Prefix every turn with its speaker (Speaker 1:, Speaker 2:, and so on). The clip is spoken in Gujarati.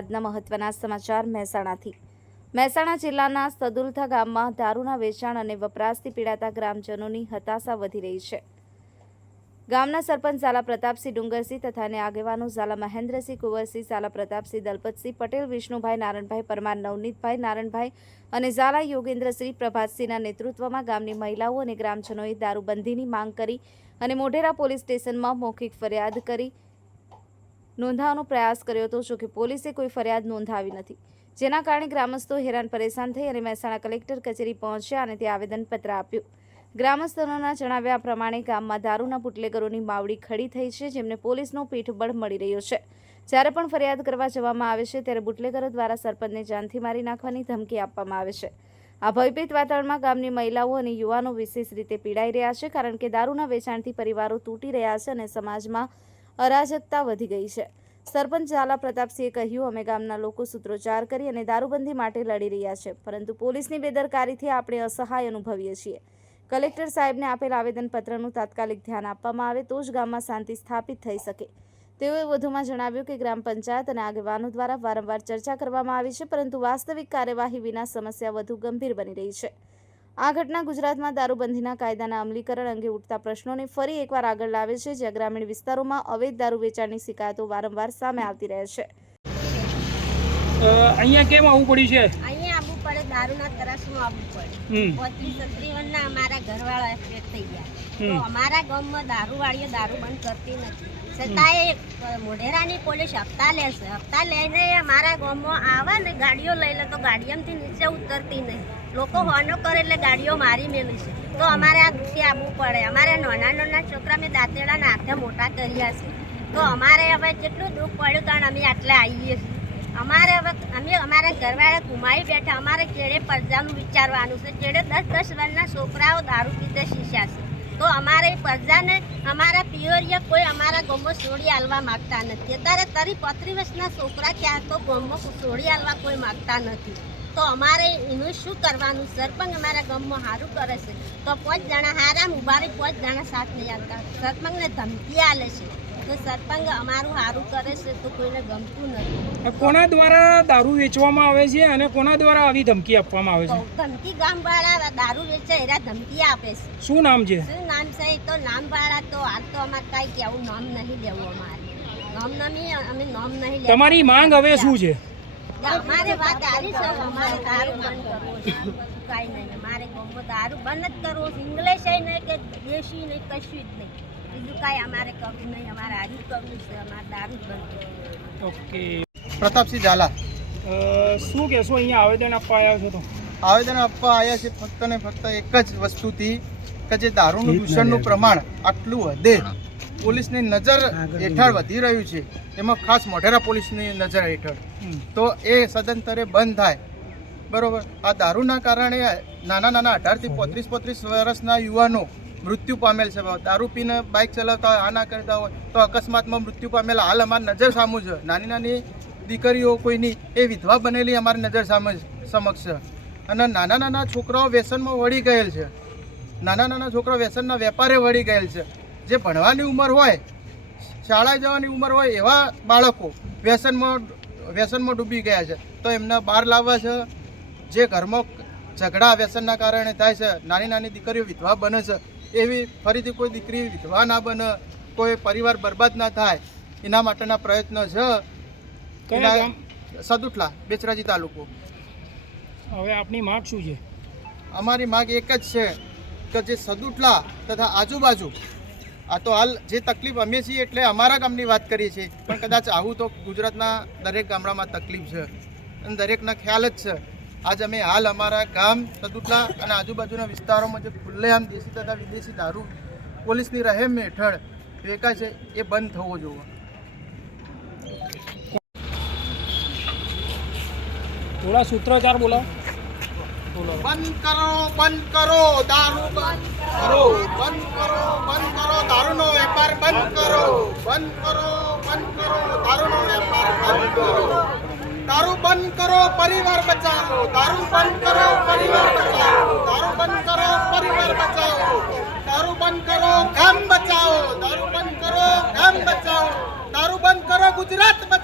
Speaker 1: આજના મહત્વના સમાચાર મહેસાણાથી. મહેસાણા જિલ્લાના સદુલથા ગામમાં દારૂના વેચાણ અને વપરાશથી પીડાતા ગ્રામજનોની હતાશા વધી રહી છે. ગામના સરપંચ ઝાલા પ્રતાપસિંહ ડુંગરસિંહ તથા અને આગેવાનો ઝાલા મહેન્દ્રસિંહ કુંવરસિંહ, ઝાલા પ્રતાપસિંહ દલપતસિંહ પટેલ, વિષ્ણુભાઈ નારણભાઈ પરમાર, નવનીતભાઈ નારણભાઈ અને ઝાલા યોગેન્દ્રસિંહ પ્રભાતસિંહના નેતૃત્વમાં ગામની મહિલાઓ અને ગ્રામજનોએ દારૂબંધીની માંગ કરી અને મોઢેરા પોલીસ સ્ટેશનમાં મૌખિક ફરિયાદ કરી નોંધાવવાનો પ્રયાસ કર્યો હતો. જોકે પોલીસે કોઈ ફરિયાદ નોંધાવી નથી. જેના કારણે ગ્રામસ્થો હેરાન પરેશાન થઈ અને મહેસાણા કલેક્ટર કચેરી પહોંચ્યા અને તે આવેદનપત્ર આપ્યું. ગ્રામસ્થોના જણાવ્યા પ્રમાણે ગામમાં દારૂના બુટલેગરોની માવડી ખડી થઈ છે, જેમને પોલીસનો પીઠબળ મળી રહ્યો છે. જ્યારે પણ ફરિયાદ કરવા જવામાં આવે છે, ત્યારે બુટલેગરો દ્વારા સરપંચને જાનથી મારી નાખવાની ધમકી આપવામાં આવે છે. આ ભયભીત વાતાવરણમાં ગામની મહિલાઓ અને યુવાનો વિશેષ રીતે પીડાઈ રહ્યા છે, કારણ કે દારૂના વેચાણથી પરિવારો તૂટી રહ્યા છે અને સમાજમાં અરાજકતા વધી ગઈ છે. સરપંચ ઝાલા પ્રતાપસિંહે કહ્યું, અમે ગામના લોકો સૂત્રોચ્ચાર કરી અને દારૂબંધી માટે લડી રહ્યા છે, પરંતુ પોલીસની બેદરકારીથી આપણે અસહાય અનુભવીએ છીએ. કલેક્ટર સાહેબને આપેલ આવેદનપત્રનું તાત્કાલિક ધ્યાન આપવામાં આવે તો જ ગામમાં શાંતિ સ્થાપિત થઈ શકે. તેઓએ વધુમાં જણાવ્યું કે ગ્રામ પંચાયત અને આગેવાનો દ્વારા વારંવાર ચર્ચા કરવામાં આવી છે, પરંતુ વાસ્તવિક કાર્યવાહી વિના સમસ્યા વધુ ગંભીર બની રહી છે. આ ઘટના ગુજરાતમાં દારૂબંધીના કાયદાના અમલીકરણ અંગે ઉઠતા પ્રશ્નોને ફરી એકવાર આગળ લાવે છે જ્યાં ગ્રામીણ વિસ્તારોમાં અવૈધ દારૂ વેચાણની શિકાયતો વારંવાર સામે આવતી રહે છે.
Speaker 2: અ, અહીંયા કેમ આવવું પડ્યું છે?
Speaker 3: અહીંયા આવવું પડે દારૂના તરસમાં આવવું પડે. બત્રીસ છત્રીસ અમારા ઘરવાળા થઈ ગયા. તો અમારા ગામમાં દારૂવાળીએ દારૂ બંધ કરતી નથી. છતાંય મોઢેરાની પોલીસ હપ્તા લેશે. હપ્તા લઈને અમારા ગામમાં આવે ને ગાડીઓ લઈ લે તો ગાડીઓમાંથી નીચે ઉતરતી નહીં. લોકો હોનો કરે એટલે ગાડીઓ મારી મેલે તો અમારે આ દુઃખી આવવું પડે. અમારે નાના નાના છોકરા મેં દાંતેડાના હાથે મોટા કર્યા છે. તો અમારે હવે જેટલું દુઃખ પડ્યું કારણ અમે આટલે આવીએ છીએ. અમારે હવે અમે અમારા ઘરવાળા ગુમાવી બેઠા. અમારે કેળે પરજાનું વિચારવાનું છે. કેળે દસ દસ વર્ષના છોકરાઓ દારૂ પીતે શીખ્યા છે. તો અમારે પ્રજાને, અમારા પિયોરીએ કોઈ અમારા ગોમો છોડી આલવા માગતા નથી. અત્યારે તરી પત્રી વર્ષના છોકરા ક્યાં તો ગોમો છોડી આલવા કોઈ માગતા નથી. તો અમારે એનું શું કરવાનું? સરપંચ અમારા ગામમાં સારું કરે છે. તો પાંચ જણા હારા ઉભારી પાંચ જણા સાથ નહીં આવતા સરપંચને ધમકી આલે છે. તો સરપંચ અમારું સારું કરે છે તો કોઈને ગમતું નથી.
Speaker 2: કોના દ્વારા દારૂ વેચવામાં આવે છે અને કોના દ્વારા આવી ધમકી આપવામાં આવે છે?
Speaker 3: ધમકી ગામ વાળા દારૂ વેચે એરા ધમકી આપે છે.
Speaker 2: શું નામ છે?
Speaker 3: શું નામ છે તો નામ વાળા તો હાલ તો અમારે કાંઈ કેવું નામ નહીં લેવું અમારે. નામ નમી અમે નામ નહીં
Speaker 2: તમારી માંગ હવે શું છે?
Speaker 3: અમારે વાત આરી છે અમારે દારૂ બંધ કરવો છે. કાંઈ નહીં અમારે દારૂ બંધ જ કરવો ઇંગ્લિશ નહીં કે દેશી નહીં કશું જ નહીં. બીજું કાંઈ અમારે કરવું નહીં અમારે હારી કરવું છે અમારે દારૂ બંધ
Speaker 2: ઓકે.
Speaker 4: પ્રતાપસિંહ ઝાલા.
Speaker 2: શું કહેશો અહીંયા આવેદન આપવા આવ્યા છો તો?
Speaker 4: આવેદન આપવા આવ્યા છે ફક્ત ને ફક્ત એક જ વસ્તુથી કે જે દારૂનું દૂષણનું પ્રમાણ આટલું વધે. પોલીસની નજર હેઠળ વધી રહ્યું છે. એમાં ખાસ મોઢેરા પોલીસની નજર હેઠળ. તો એ સદંતરે બંધ થાય. બરોબર? આ દારૂના કારણે નાના નાના અઢારથી પોત્રીસ પોત્રીસ વર્ષના યુવાનો મૃત્યુ પામેલ છે. દારૂ પીને બાઇક ચલાવતા હોય, આ ના કરતા હોય, તો અકસ્માતમાં મૃત્યુ પામેલા હાલ અમારી નજર સામું છે. નાની નાની દીકરીઓ કોઈની એ વિધવા બનેલી અમારી નજર સામે સમક્ષ છે. અને નાના નાના છોકરાઓ વ્યસનમાં વળી ગયેલ છે. નાના નાના છોકરાઓ વ્યસનના વેપારે વળી ગયેલ છે. જે ભણવાની ઉંમર હોય શાળાએ જવાની ઉંમર હોય એવા બાળકો વ્યસનમાં વ્યસનમાં ડૂબી ગયા છે. તો એમને બહાર લાવવા છે. જે ઘરમાં ઝઘડા વ્યસનના કારણે થાય છે. નાની નાની દીકરીઓ વિધવા બને છે. એવી ફરીથી કોઈ દીકરી વિધવા ના બને કોઈ પરિવાર બરબાદ ના થાય એના માટેના પ્રયત્ન છે સદુટલા બેચરાજી તાલુકો.
Speaker 2: હવે આપની માગ શું છે?
Speaker 4: અમારી માગ એક જ છે કે જે સદુટલા તથા આજુબાજુ આ તો હાલ જે તકલીફ અમે છીએ એટલે અમારા ગામની વાત કરીએ છીએ પણ કદાચ આવું તો ગુજરાતના દરેક ગામડામાં તકલીફ છે. અને દરેકના ખ્યાલ જ છે. આજ અમે હાલ અમારા ગામ સદુટલા અને આજુબાજુના વિસ્તારોમાં જે ખુલ્લેઆમ દેશી તથા વિદેશી દારૂ પોલીસની રહેમ હેઠળ ફેંકાય છે એ બંધ થવો જોઈએ
Speaker 2: થોડા સૂત્રોચાર બોલો.
Speaker 4: બંધ કરો બંધ કરો દારૂ બંધ કરો બંધ કરો બંધ કરો દારૂનો વેપાર બંધ કરો બંધ કરો બંધ કરો દારૂનો વેપાર બંધ કરો. દારૂ બંધ કરો પરિવાર બચાવો દારૂ બંધ કરો પરિવાર બચાવો દારૂ બંધ કરો પરિવાર બચાવો દારૂ બંધ કરો ગામ બચાવો દારૂ બંધ કરો ગામ બચાવો દારૂ બંધ કરો ગુજરાત બચાવો